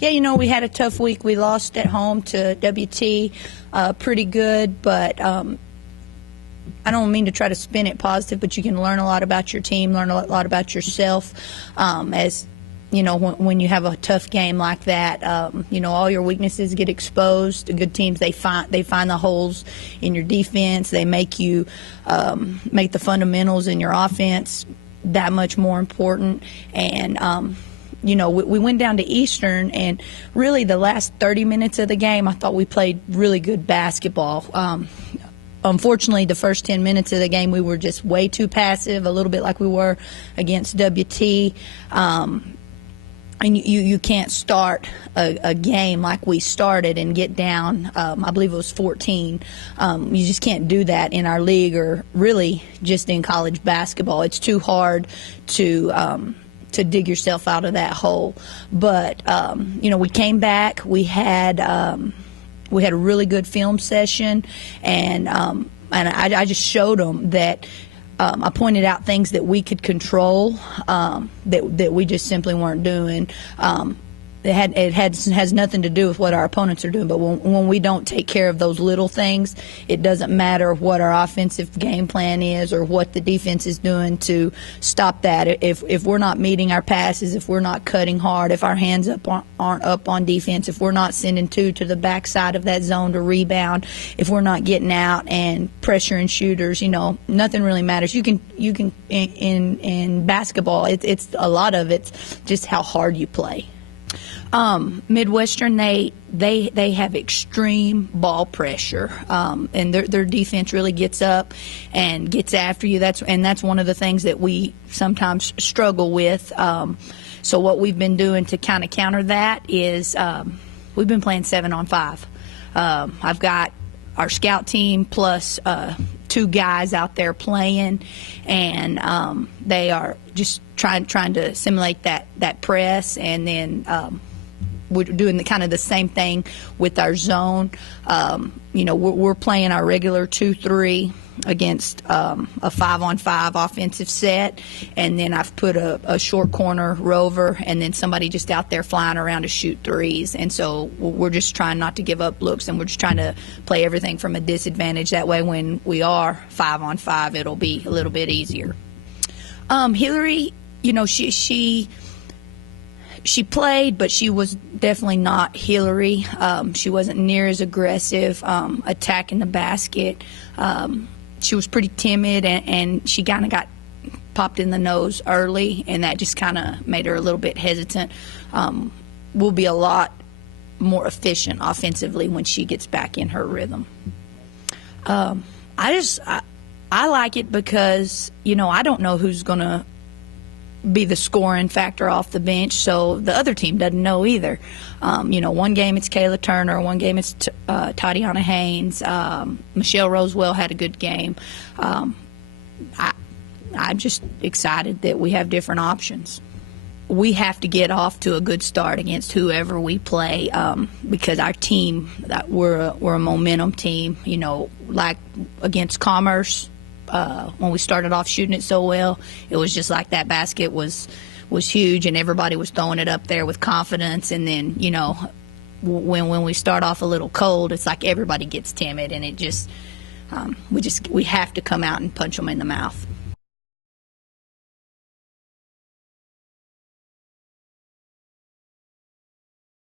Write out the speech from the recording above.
Yeah, we had a tough week. We lost at home to WT, pretty good, but I don't mean to try to spin it positive, but you can learn a lot about your team, learn a lot about yourself. As you know, when you have a tough game like that, all your weaknesses get exposed. The good teams, they find the holes in your defense. They make you make the fundamentals in your offense that much more important. And we went down to Eastern, and really the last 30 minutes of the game, I thought we played really good basketball. Unfortunately, the first 10 minutes of the game, we were just way too passive, a little bit like we were against WT. And you can't start a game like we started and get down, I believe it was 14. You just can't do that in our league, or really just in college basketball. It's too hard to dig yourself out of that hole. But, we came back. We had a really good film session, and I just showed them that I pointed out things that we could control that we just simply weren't doing. It has nothing to do with what our opponents are doing, but when we don't take care of those little things, it doesn't matter what our offensive game plan is or what the defense is doing to stop that. If we're not meeting our passes, if we're not cutting hard, if our hands aren't up on defense, if we're not sending two to the backside of that zone to rebound, if we're not getting out and pressuring shooters, nothing really matters. You can in basketball, it's a lot of it's just how hard you play. Midwestern, they have extreme ball pressure, and their defense really gets up and gets after you. That's one of the things that we sometimes struggle with. So what we've been doing to kind of counter that is we've been playing 7-on-5. I've got our scout team plus two guys out there playing, and they are just trying to simulate that press, and then we're doing the same thing with our zone. We're playing our regular 2-3 against a 5-on-5 offensive set, and then I've put a short corner rover, and then somebody just out there flying around to shoot threes. And so we're just trying not to give up looks, and we're just trying to play everything from a disadvantage. That way, when we are 5-on-5, it'll be a little bit easier. Hillary, she played, but she was definitely not Hillary. She wasn't near as aggressive attacking the basket. She was pretty timid, and she kind of got popped in the nose early, and that just kind of made her a little bit hesitant. We'll be a lot more efficient offensively when she gets back in her rhythm. I like it because, I don't know who's going to be the scoring factor off the bench, so the other team doesn't know either. One game it's Cayla Turner, one game it's Tatiana Haynes. Michelle Rosewell had a good game. I'm just excited that we have different options. We have to get off to a good start against whoever we play, because our team, we're a momentum team. Like against Commerce. When we started off shooting it so well, it was just like that basket was huge, and everybody was throwing it up there with confidence. And then, when we start off a little cold, it's like everybody gets timid, and it just we have to come out and punch them in the mouth.